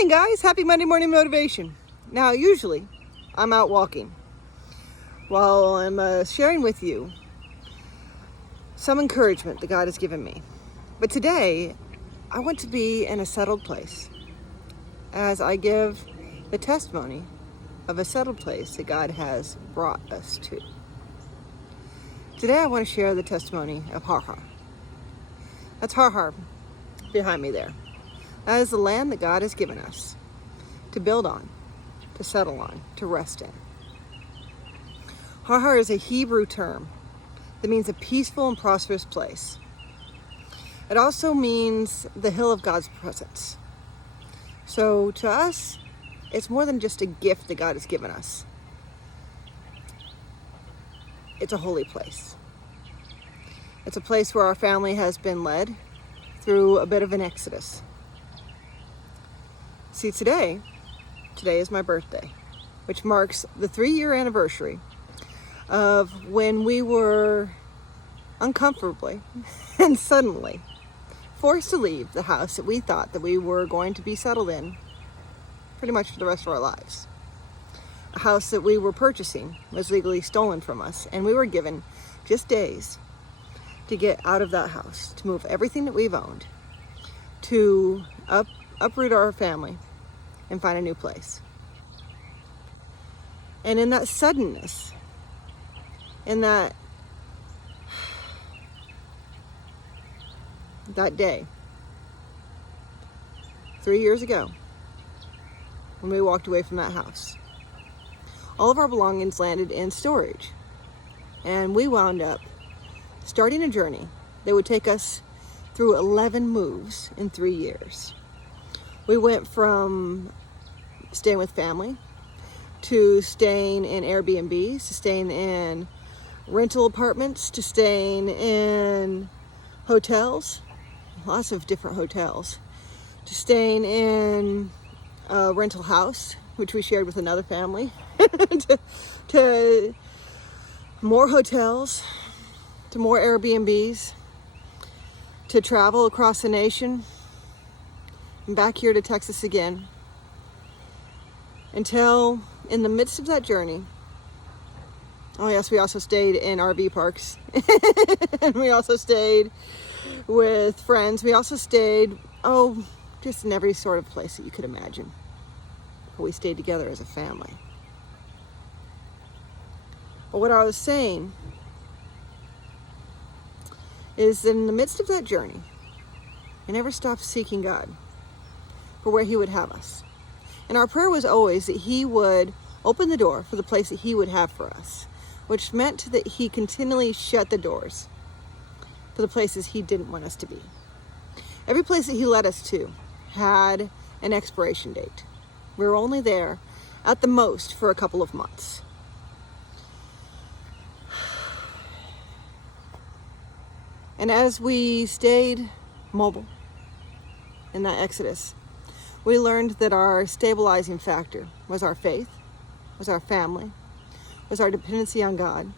morning, guys. Happy Monday morning motivation. Now, usually I'm out walking while I'm sharing with you some encouragement that God has given me. But today, I want to be in a settled place as I give the testimony of a settled place that God has brought us to. Today, I want to share the testimony of HarHar. That's HarHar behind me there. That is the land that God has given us to build on, to settle on, to rest in. HarHar is a Hebrew term that means a peaceful and prosperous place. It also means the hill of God's presence. So to us, it's more than just a gift that God has given us. It's a holy place. It's a place where our family has been led through a bit of an exodus. See, today is my birthday, which marks the 3-year anniversary of when we were uncomfortably and suddenly forced to leave the house that we thought that we were going to be settled in pretty much for the rest of our lives. A house that we were purchasing was legally stolen from us, and we were given just days to get out of that house, to move everything that we've owned, to uproot our family and find a new place. And in that suddenness, in that day, 3 years ago, when we walked away from that house, all of our belongings landed in storage, and we wound up starting a journey that would take us through 11 moves in 3 years. We went from staying with family to staying in Airbnbs, to staying in rental apartments, to staying in hotels, lots of different hotels, to staying in a rental house, which we shared with another family, to more hotels, to more Airbnbs, to travel across the nation, and back here to Texas again, until in the midst of that journey, oh yes, we also stayed in RV parks, and we also stayed with friends. We also stayed, just in every sort of place that you could imagine. But we stayed together as a family. But what I was saying is that in the midst of that journey, I never stopped seeking God for where He would have us. And our prayer was always that He would open the door for the place that He would have for us, which meant that He continually shut the doors for the places He didn't want us to be. Every place that He led us to had an expiration date. We were only there at the most for a couple of months. And as we stayed mobile in that exodus, we learned that our stabilizing factor was our faith, was our family, was our dependency on God.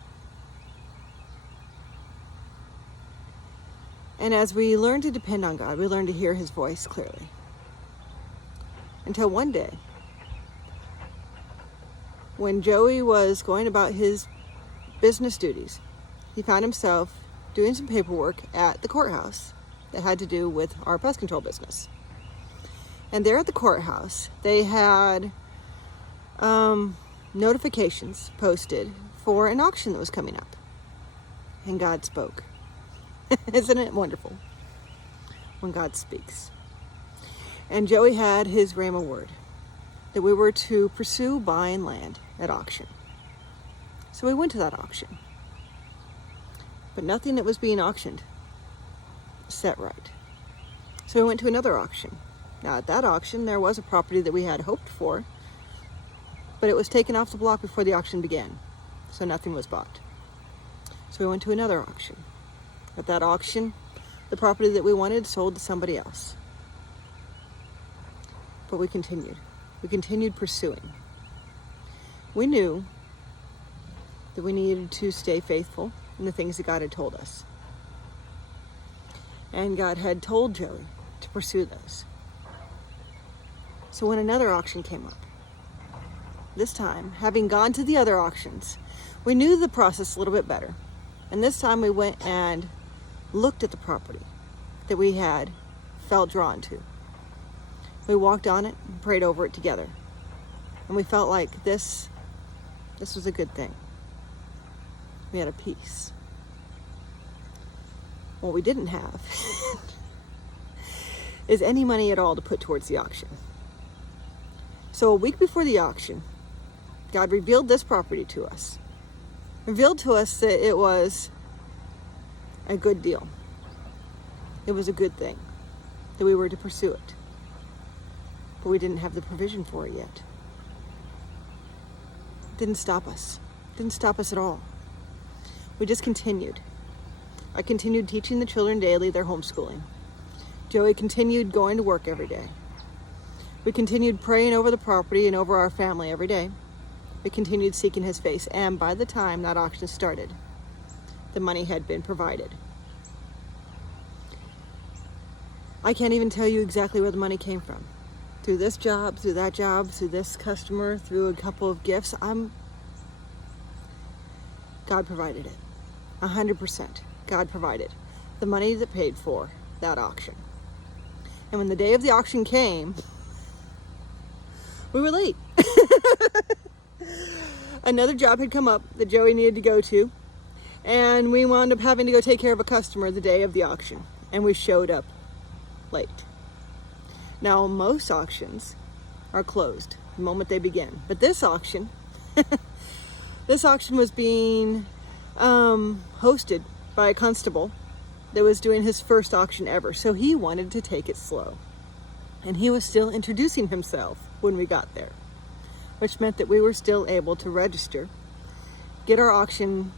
And as we learned to depend on God, we learned to hear His voice clearly. Until one day, when Joey was going about his business duties, he found himself doing some paperwork at the courthouse that had to do with our pest control business. And there at the courthouse, they had notifications posted for an auction that was coming up. And God spoke. Isn't it wonderful when God speaks? And Joey had his Rhema word that we were to pursue buying land at auction. So we went to that auction. But nothing that was being auctioned set right. So we went to another auction. Now at that auction, there was a property that we had hoped for, but it was taken off the block before the auction began. So nothing was bought. So we went to another auction. At that auction, the property that we wanted sold to somebody else. But we continued. We continued pursuing. We knew that we needed to stay faithful in the things that God had told us. And God had told Joey to pursue those. So when another auction came up, this time, having gone to the other auctions, we knew the process a little bit better. And this time we went and looked at the property that we had felt drawn to. We walked on it and prayed over it together. And we felt like this was a good thing. We had a peace. What we didn't have is any money at all to put towards the auction. So a week before the auction, God revealed this property to us. Revealed to us that it was a good deal. It was a good thing, that we were to pursue it. But we didn't have the provision for it yet. It didn't stop us. It didn't stop us at all. We just continued. I continued teaching the children daily their homeschooling. Joey continued going to work every day. We continued praying over the property and over our family every day. We continued seeking his face, and by the time that auction started, the money had been provided. I can't even tell you exactly where the money came from. Through this job, through that job, through this customer, through a couple of gifts. God provided it. 100%. God provided the money that paid for that auction. And when the day of the auction came, we were late. Another job had come up that Joey needed to go to, and we wound up having to go take care of a customer the day of the auction, and we showed up late. Now, most auctions are closed the moment they begin, but this auction, this auction was being hosted by a constable that was doing his first auction ever, so he wanted to take it slow. And he was still introducing himself when we got there, which meant that we were still able to register, get our auction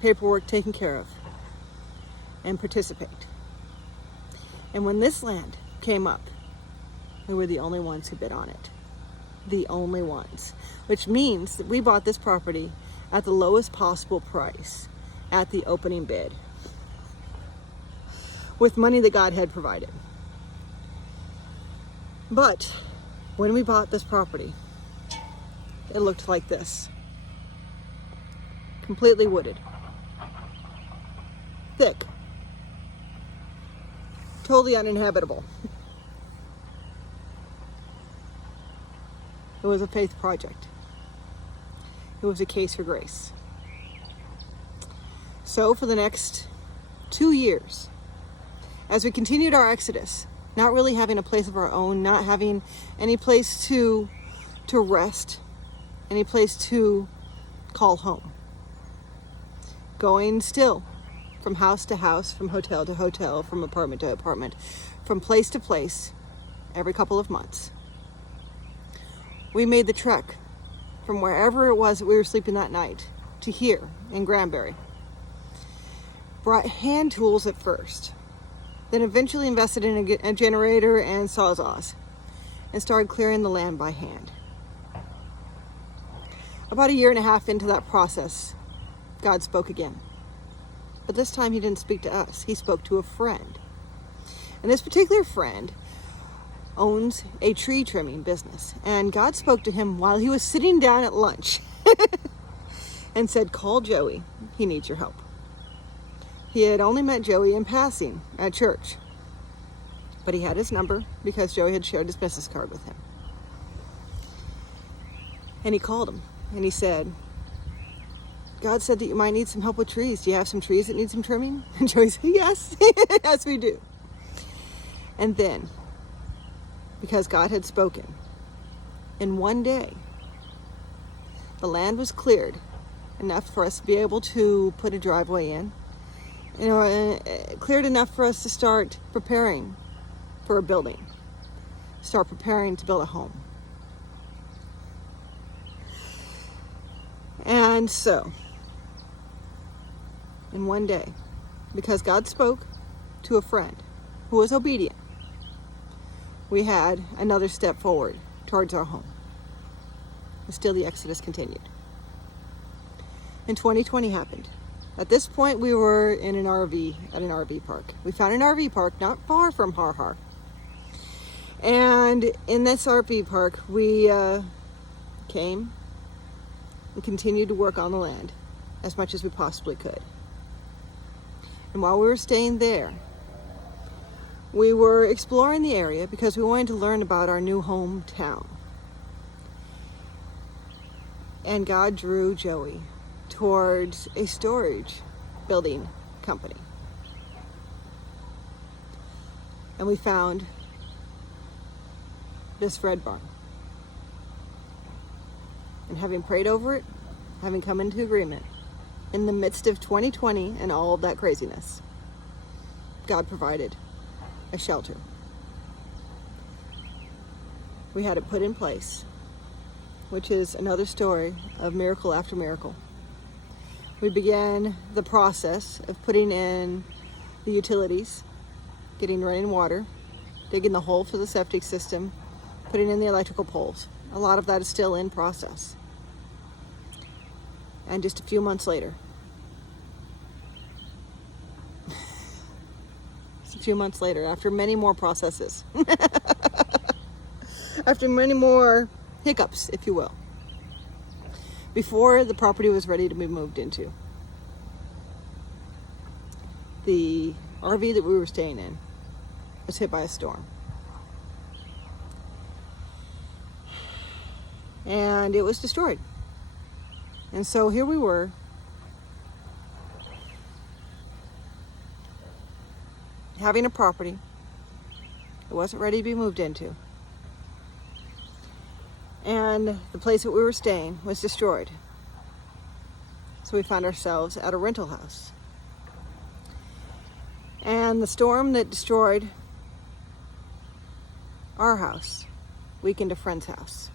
paperwork taken care of, and participate. And when this land came up, we were the only ones who bid on it. The only ones. Which means that we bought this property at the lowest possible price at the opening bid, with money that God had provided. But when we bought this property, it looked like this. Completely wooded. Thick. Totally uninhabitable. It was a faith project. It was a case for grace. So for the next 2 years, as we continued our exodus, not really having a place of our own, not having any place to rest, any place to call home. Going still from house to house, from hotel to hotel, from apartment to apartment, from place to place, every couple of months. We made the trek from wherever it was that we were sleeping that night to here in Granbury. Brought hand tools at first, then eventually invested in a generator and sawzalls and started clearing the land by hand. About 1.5 years into that process, God spoke again. But this time he didn't speak to us. He spoke to a friend. And this particular friend owns a tree trimming business. And God spoke to him while he was sitting down at lunch and said, "Call Joey. He needs your help." He had only met Joey in passing at church, but he had his number because Joey had shared his business card with him. And he called him and he said, "God said that you might need some help with trees. Do you have some trees that need some trimming?" And Joey said, "Yes, yes we do." And then, because God had spoken, in one day, the land was cleared enough for us to be able to put a driveway in, cleared enough for us to start preparing for a building, start preparing to build a home. And so, in one day, because God spoke to a friend who was obedient, we had another step forward towards our home. And still the exodus continued. And 2020 happened. At this point, we were in an RV, at an RV park. We found an RV park not far from HarHar. And in this RV park, we came and continued to work on the land as much as we possibly could. And while we were staying there, we were exploring the area because we wanted to learn about our new hometown. And God drew Joey towards a storage building company. And we found this red barn. And having prayed over it, having come into agreement, in the midst of 2020 and all of that craziness, God provided a shelter. We had it put in place, which is another story of miracle after miracle. We began the process of putting in the utilities, getting running water, digging the hole for the septic system, putting in the electrical poles. A lot of that is still in process. And just a few months later, after many more processes, after many more hiccups, if you will, before the property was ready to be moved into, the RV that we were staying in was hit by a storm. And it was destroyed. And so here we were, having a property that wasn't ready to be moved into. And the place that we were staying was destroyed. So we found ourselves at a rental house. And the storm that destroyed our house weakened a friend's house.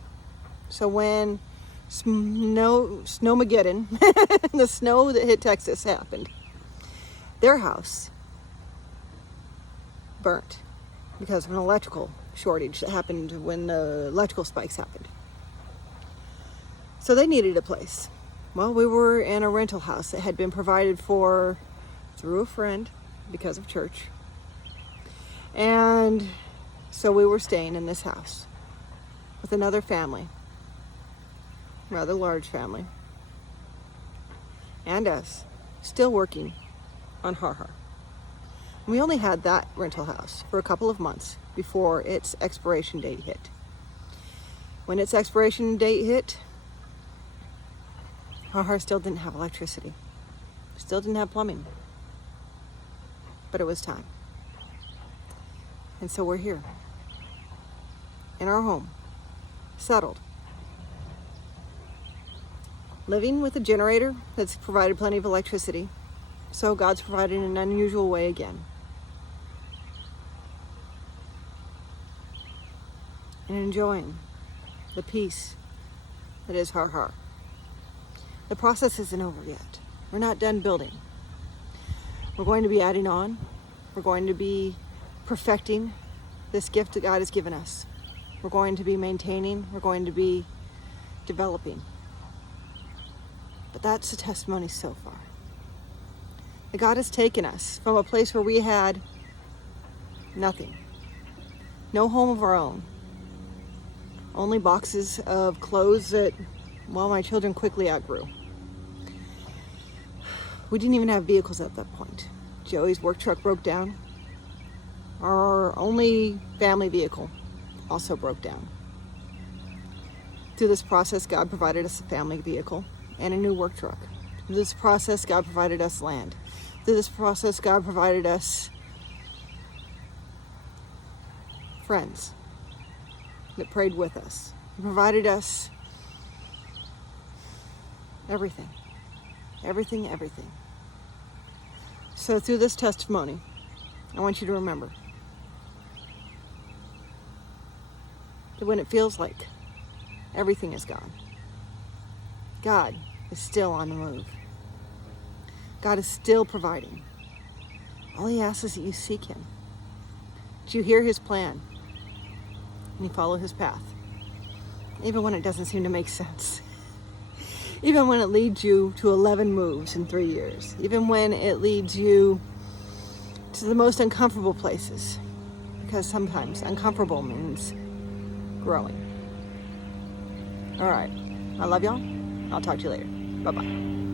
So when Snowmageddon, the snow that hit Texas happened, their house burnt because of an electrical shortage that happened when the electrical spikes happened. So they needed a place. Well, we were in a rental house that had been provided for through a friend because of church. And so we were staying in this house with another family, rather large family, and us, still working on HarHar. We only had that rental house for a couple of months before its expiration date hit. When its expiration date hit, HarHar still didn't have electricity, still didn't have plumbing, but it was time. And so we're here, in our home, settled, living with a generator that's provided plenty of electricity. So God's provided in an unusual way again. And enjoying the peace that is HarHar. The process isn't over yet. We're not done building. We're going to be adding on. We're going to be perfecting this gift that God has given us. We're going to be maintaining. We're going to be developing. But that's the testimony so far. That God has taken us from a place where we had nothing, no home of our own, only boxes of clothes that, well, my children quickly outgrew. We didn't even have vehicles at that point. Joey's work truck broke down. Our only family vehicle also broke down. Through this process, God provided us a family vehicle and a new work truck. Through this process, God provided us land. Through this process, God provided us friends that prayed with us. He provided us everything. Everything, everything. So through this testimony, I want you to remember that when it feels like everything is gone, God is still on the move. God is still providing. All he asks is that you seek him, that you hear his plan, and you follow his path, even when it doesn't seem to make sense. Even when it leads you to 11 moves in 3 years. Even when it leads you to the most uncomfortable places. because sometimes uncomfortable means growing. All right. I love y'all. I'll talk to you later. Bye-bye.